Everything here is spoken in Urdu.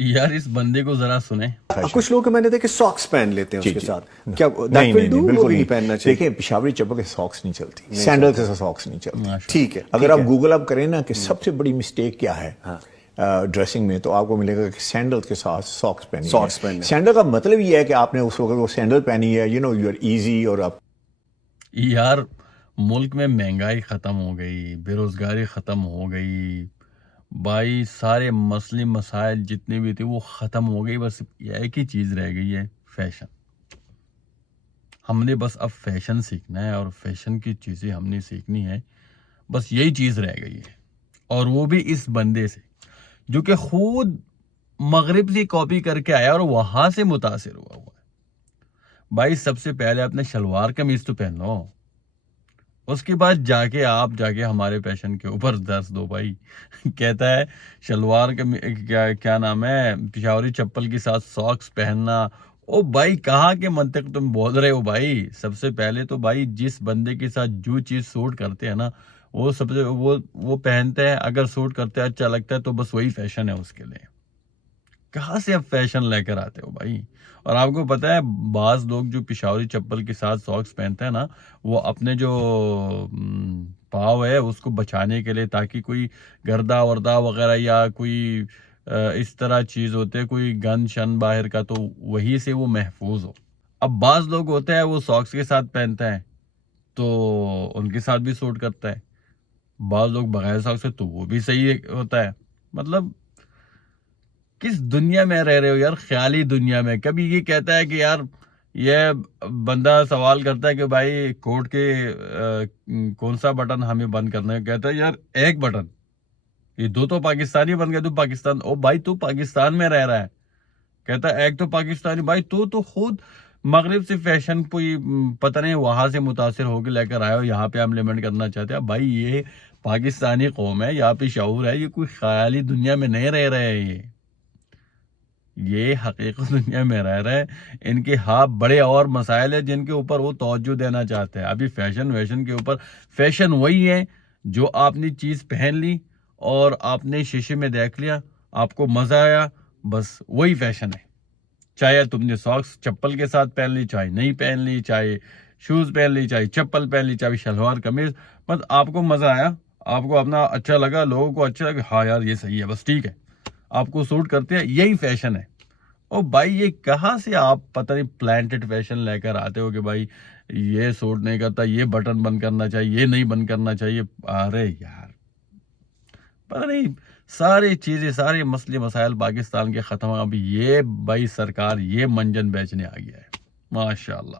یار اس بندے کو ذرا سنیں. کچھ لوگ میں نے دیکھے ساکس پہن لیتے ہیں اس کے ساتھ, کیا نہیں بالکل نہیں پہننا چاہیے؟ دیکھیں پشاوری چپل کے ساکس نہیں چلتی, سینڈل کے ساکس نہیں چلتی. ٹھیک ہے, اگر آپ گوگل اپ کریں نا کہ سب سے بڑی مسٹیک کیا ہے ڈریسنگ میں, تو آپ کو ملے گا کہ سینڈل کے ساتھ ساکس پہنی. سینڈل کا مطلب یہ ہے کہ آپ نے اس وقت وہ سینڈل پہنی ہے, یو آر ایزی. اور آپ یار ملک میں مہنگائی ختم ہو گئی, بے روزگاری ختم ہو گئی بھائی, سارے مسئلے مسائل جتنے بھی تھے وہ ختم ہو گئی. بس ایک ہی چیز رہ گئی ہے, فیشن. ہم نے بس اب فیشن سیکھنا ہے, اور فیشن کی چیزیں ہم نے سیکھنی ہے. بس یہی چیز رہ گئی ہے, اور وہ بھی اس بندے سے جو کہ خود مغرب سے کاپی کر کے آیا اور وہاں سے متاثر ہوا ہے. بھائی سب سے پہلے اپنے شلوار قمیض تو پہن لو, اس کے بعد جا کے ہمارے پیشن کے اوپر درس دو بھائی. کہتا ہے شلوار کیا نام ہے, پشاوری چپل کے ساتھ ساکس پہننا. او بھائی کہاں کے منطق تم بول رہے ہو بھائی؟ سب سے پہلے تو بھائی جس بندے کے ساتھ جو چیز سوٹ کرتے ہیں نا, وہ سب سے وہ پہنتے ہیں. اگر سوٹ کرتے ہیں اچھا لگتا ہے تو بس وہی فیشن ہے اس کے لیے. کہاں سے اب فیشن لے کر آتے ہو بھائی؟ اور آپ کو پتہ ہے بعض لوگ جو پشاوری چپل کے ساتھ ساکس پہنتے ہیں نا, وہ اپنے جو پاؤں ہے اس کو بچانے کے لیے, تاکہ کوئی گردہ وردہ وغیرہ یا کوئی اس طرح چیز ہوتے ہے, کوئی گن شن باہر کا, تو وہی سے وہ محفوظ ہو. اب بعض لوگ ہوتے ہیں وہ ساکس کے ساتھ پہنتے ہیں تو ان کے ساتھ بھی سوٹ کرتا ہے. بعض لوگ بغیر ساکس سے تو وہ بھی صحیح ہوتا ہے. مطلب کس دنیا میں رہ رہے ہو یار, خیالی دنیا میں. کبھی یہ کہتا ہے کہ یار, یہ بندہ سوال کرتا ہے کہ بھائی کوٹ کے کون سا بٹن ہمیں بند کرنا ہے, کہتا ہے یار ایک بٹن, یہ دو تو پاکستانی بن گئے, تو پاکستان. او بھائی تو پاکستان میں رہ رہا ہے, کہتا ہے ایک تو پاکستانی. بھائی تو خود مغرب سے فیشن کوئی پتہ نہیں وہاں سے متاثر ہو کے لے کر آئے ہو, یہاں پہ امپلیمنٹ کرنا چاہتے ہیں. بھائی یہ پاکستانی قوم ہے, یہاں پہ شعور ہے, یہ کوئی خیالی دنیا میں نہیں رہ رہے ہیں, یہ حقیقت دنیا میں رہ رہے ہیں. ان کے بڑے اور مسائل ہیں جن کے اوپر وہ توجہ دینا چاہتے ہیں. ابھی فیشن کے اوپر, فیشن وہی ہے جو آپ نے چیز پہن لی اور آپ نے شیشے میں دیکھ لیا, آپ کو مزہ آیا, بس وہی فیشن ہے. چاہے تم نے ساکس چپل کے ساتھ پہن لی, چاہے نہیں پہن لی, چاہے شوز پہن لی, چاہے چپل پہن لی, چاہے شلوار قمیض, بس آپ کو مزہ آیا, آپ کو اپنا اچھا لگا, لوگوں کو اچھا لگا, ہاں یار یہ صحیح ہے, بس ٹھیک ہے, آپ کو سوٹ کرتے ہیں, یہی فیشن ہے. او بھائی یہ کہاں سے آپ پتہ نہیں پلانٹڈ فیشن لے کر آتے ہو کہ بھائی یہ سوٹ نہیں کرتا, یہ بٹن بند کرنا چاہیے, یہ نہیں بند کرنا چاہیے. ارے یار پتہ نہیں, سارے چیزیں, سارے مسئلے مسائل پاکستان کے ختم. اب یہ بھائی سرکار یہ منجن بیچنے آ گیا ہے. ماشاءاللہ.